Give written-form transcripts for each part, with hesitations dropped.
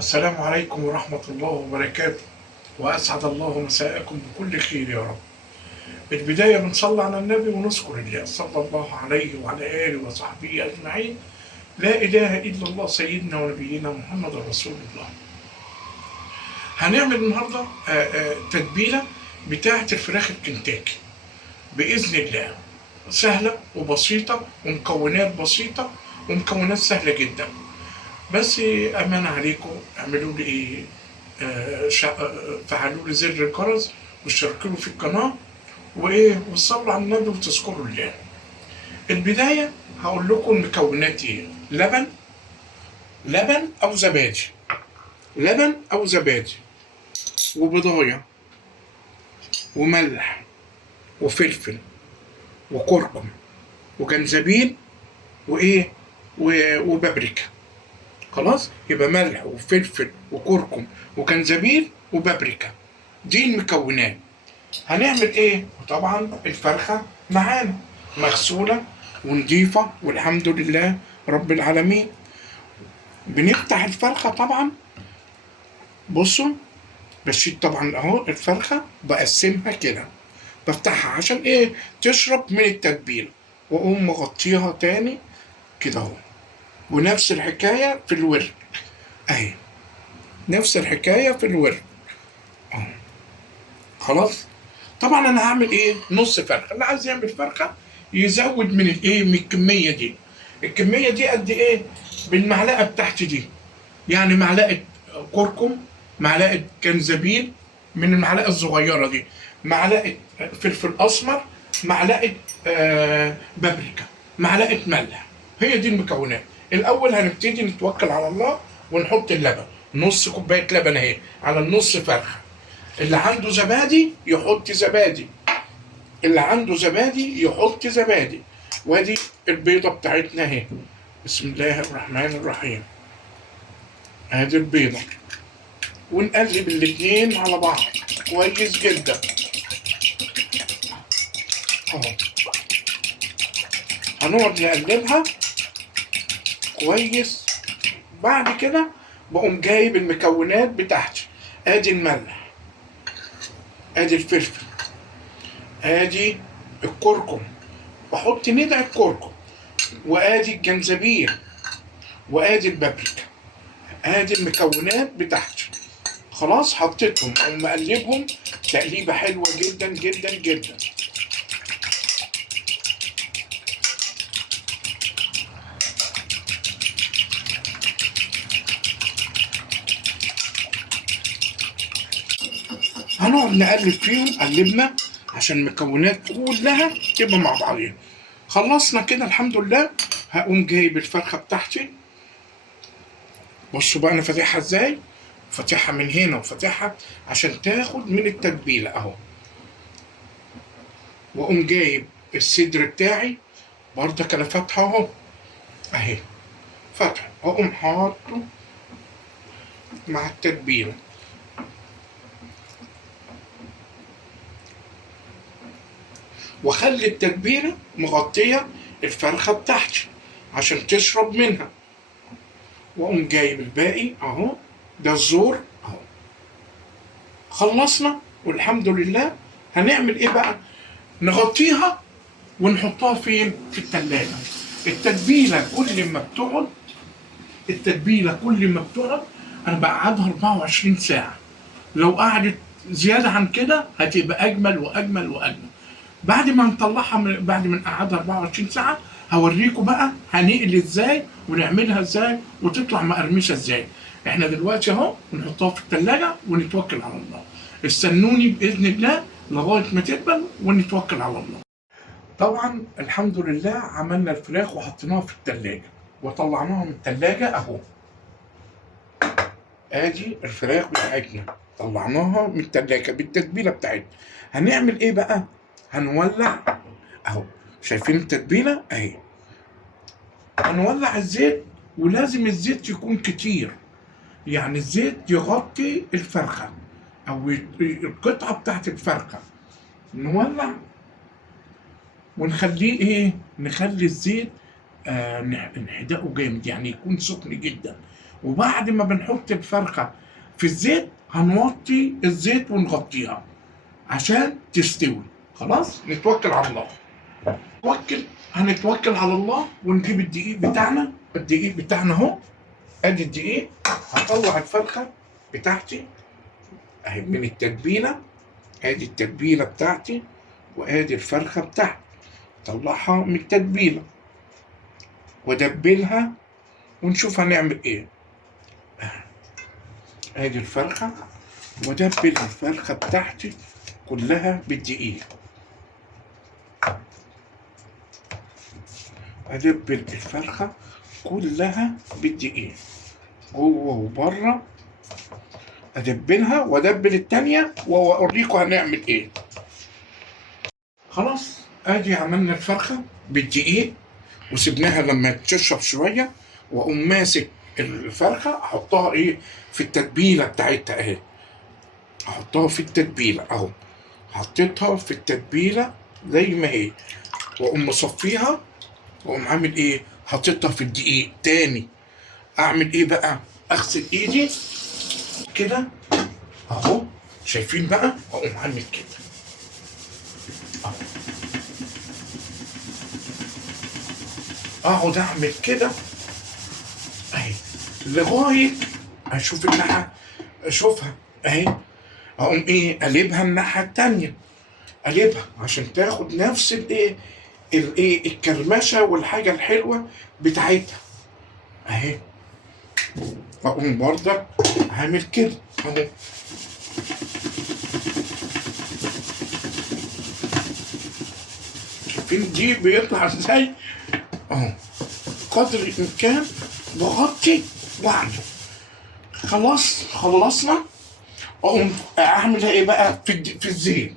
السلام عليكم ورحمة الله وبركاته، وأسعد الله مساءكم بكل خير يا رب. بالبداية بنصلي على النبي ونذكر الله صلى الله عليه وعلى آله وصحبه أجمعين. لا إله إلا الله سيدنا ونبينا محمد رسول الله. هنعمل النهاردة تتبيلة بتاعة الفراخ الكنتاكي بإذن الله، سهلة وبسيطة ومكونات بسيطة ومكونات سهلة جدا. بس أمان عليكم اعملوا لي إيه، فعلوا لي زر الجرس واشتركوا في القناة وإيه وصلوا على النبي وتذكروا الله. البداية هقول لكم المكونات إيه: لبن أو زبادي، لبن أو زبادي، وبضاية، وملح، وفلفل، وكركم، وجنزبيل، وإيه وبابريكا. خلاص، يبقى ملح وفلفل وكركم وجنزبيل وبابريكا، دي المكونات. هنعمل ايه؟ وطبعا الفرخه معانا مغسوله ونضيفه والحمد لله رب العالمين. بنفتح الفرخه طبعا، بصوا بشيل طبعا اهو الفرخه بقسمها كده، بفتحها عشان ايه؟ تشرب من التتبيله، واقوم مغطيها تاني كده اهو. ونفس الحكايه في الورك اهي، نفس الحكايه في الورك اهو. خلاص، طبعا انا هعمل ايه؟ نص فرخه. اللي عايز يعمل فرخه يزود من الايه، من الكميه دي. الكميه دي قد ايه؟ بالمعلقه بتاعتي دي، يعني معلقه كركم، معلقه جنزبيل من المعلقه الصغيره دي، معلقه فلفل اسمر، معلقه بابريكا، معلقه ملح. هي دي المكونات. الاول هنبتدي نتوكل على الله ونحط اللبن، نص كوبايه لبن اهي على النص فرخه. اللي عنده زبادي يحط زبادي، اللي عنده زبادي يحط زبادي. وادي البيضه بتاعتنا اهي، بسم الله الرحمن الرحيم. ادي البيضه، ونقلب الاتنين على بعض كويس جدا اهو. هنقعد نقلبها كويس. بعد كده بقوم جايب المكونات بتاعتي، ادي الملح، ادي الفلفل، ادي الكركم، بحط ندع الكركم، وادي الجنزبيل، وادي البابريكا. ادي المكونات بتاعتي. خلاص حطيتهم او مقلبهم تقليبه حلوه جدا جدا جدا. هنقعد نقلب فيهم، قلبنا عشان المكونات كلها تبقى مع بعضيها. خلصنا كده الحمد لله. هقوم جايب الفرخه بتاعتي، بصوا بقى انا فاتحها ازاي، فاتحها من هنا وفاتحها عشان تاخد من التتبيله اهو. واقوم جايب الصدر بتاعي برضك انا فاتحه اهو اهي، فاتحه، واقوم حاطه مع التتبيله. واخلي التتبيله مغطيه الفرخه بتاعتي عشان تشرب منها. واقوم جايب الباقي اهو، ده الزور اهو. خلصنا والحمد لله. هنعمل ايه بقى؟ نغطيها ونحطها فين؟ في التلاجة. التتبيله كل ما بتقعد، التتبيله كل ما بتقعد انا بقعدها 24 ساعه. لو قعدت زياده عن كده هتبقى اجمل واجمل واجمل. بعد ما نطلعها بعد ما نقعدها 24 ساعه هوريكم بقى هنقلي ازاي ونعملها ازاي وتطلع مقرمشه ازاي. احنا دلوقتي اهو نحطها في الثلاجه ونتوكل على الله. استنوني باذن الله لغايه ما تدبل ونتوكل على الله. طبعا الحمد لله عملنا الفراخ وحطيناها في الثلاجه وطلعناها من الثلاجه اهو. ادي الفراخ بتاعتنا طلعناها من الثلاجه بالتتبيله بتاعتنا. هنعمل ايه بقى؟ هنولع اهو، شايفين التتبيله اهي. هنولع الزيت، ولازم الزيت يكون كتير، يعني الزيت يغطي الفرخه او القطعه بتاعت الفرخه. نولع ونخليه ايه، نخلي الزيت نحدقه جامد، يعني يكون سخن جدا. وبعد ما بنحط الفرخة في الزيت هنوطي الزيت ونغطيها عشان تستوي. خلاص نتوكل على الله. هنتوكل على الله ونجيب الدقيق بتاعنا. الدقيق بتاعنا اهو، ادي الدقيق. هطلع الفرخة بتاعتي اهي من التتبيلة، ادي التتبيلة بتاعتي وادي الفرخة بتاعتي. طلعها من التتبيلة وادبلها ونشوف هنعمل ايه. ادي الفرخة وادبل الفرخة بتاعتي كلها بالدقيق. ادبل الفرخة كلها بالدقيق جوه وبره، ادبلها وادبل التانية واوريكم هنعمل ايه. خلاص ادي عملنا الفرخة بالدقيق وسبناها لما تشرب شوية، واقوم ماسك الفرخة احطها ايه في التتبيلة بتاعتها اهي. احطها في التتبيلة اهو، حطيتها في التتبيلة زي ما هي، واقوم مصفيها واقوم عامل ايه، حطيتها في الدقيق تاني. اعمل ايه بقى، اغسل ايدي كده اهو، شايفين بقى، اقوم عامل كده اهو، اقعد اعمل كده اهي لغايه اشوف الناحيه، اشوفها اهي، اقوم ايه قلبها الناحيه التانيه، قلبها عشان تاخد نفس الايه الكرمشه والحاجه الحلوه بتاعتها اهي. اقوم برضك عامل كده اهو، شايفين دي بيطلع ازاي اهو. قدر الامكان بغطي بعده. خلاص خلصنا، اقوم اعمل ايه بقى في الزيت.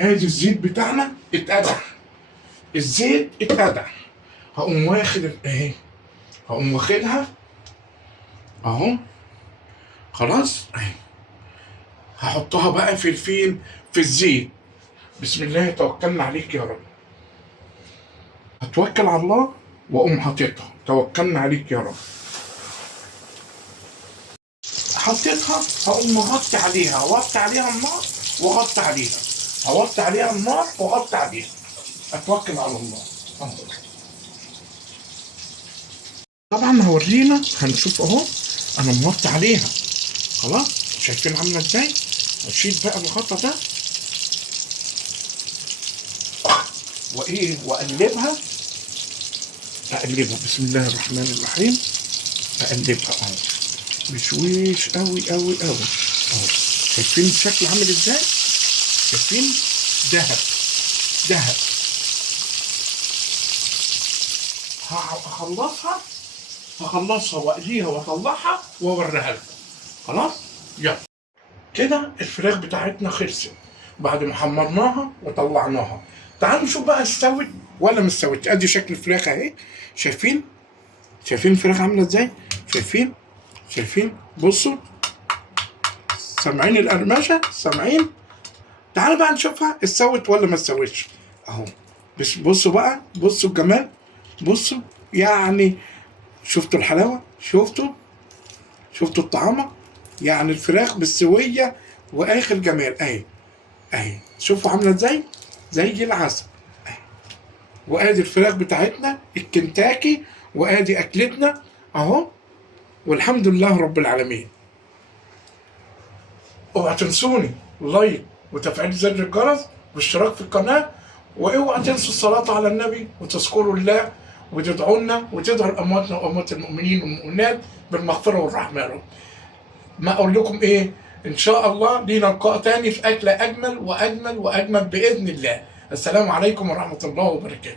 ادي الزيت بتاعنا اتقدح، الزيت اتقدح. هقوم واخد اهي، هقوم واخدها اهو. خلاص اهي، هحطها بقى في الفين في الزيت. بسم الله توكلنا عليك يا رب. هتوكل على الله واقوم حاططها، توكلنا عليك يا رب. حطيتها هقوم مغطي عليها، اوطي عليها النار واغطي عليها، اوطي عليها النار واغطي عليها. اتوكل على الله اهو. طبعا هورينا، هنشوف اهو انا موطي عليها. خلاص شايفين عامله ازاي. اشيل بقى الغطا ده وايه واقلبها، اقلبها بسم الله الرحمن الرحيم. اقلبها اهو بشويش قوي قوي قوي اهو. شايفين الشكل عامل ازاي، شايفين دهب دهب. هخلصها واقليها واطلعها واوريها لكم. خلاص يلا كده الفراخ بتاعتنا خلصت بعد ما حمرناها وطلعناها. تعالوا نشوف بقى استوت ولا ما استوتش. ادي شكل الفراخ اهي، شايفين، شايفين الفراخ عامله ازاي، شايفين، شايفين، بصوا، سامعين القرمشه، سامعين. تعالوا بقى نشوفها استوت ولا ما استوتش اهو. بس بصوا بقى، بصوا الجمال، بصوا يعني، شفتوا الحلاوه، شفتوا الطعامه، يعني الفراخ بالسويه واخر جمال اهي اهي. شوفوا عامله ازاي، زي العسل اهي. وادي الفراخ بتاعتنا الكنتاكي، وادي اكلتنا اهو، والحمد لله رب العالمين. اوعى تنسوني لايك وتفعيل زر الجرس والاشتراك في القناه، واوعى تنسوا الصلاه على النبي وتذكروا الله وتدعوا لنا وتدعوا لامواتنا واموات المؤمنين والمؤمنات بالمغفره والرحمه يا رب. ما اقول لكم ايه، ان شاء الله لينا لقاء تاني في اكله اجمل واجمل واجمل باذن الله. السلام عليكم ورحمه الله وبركاته.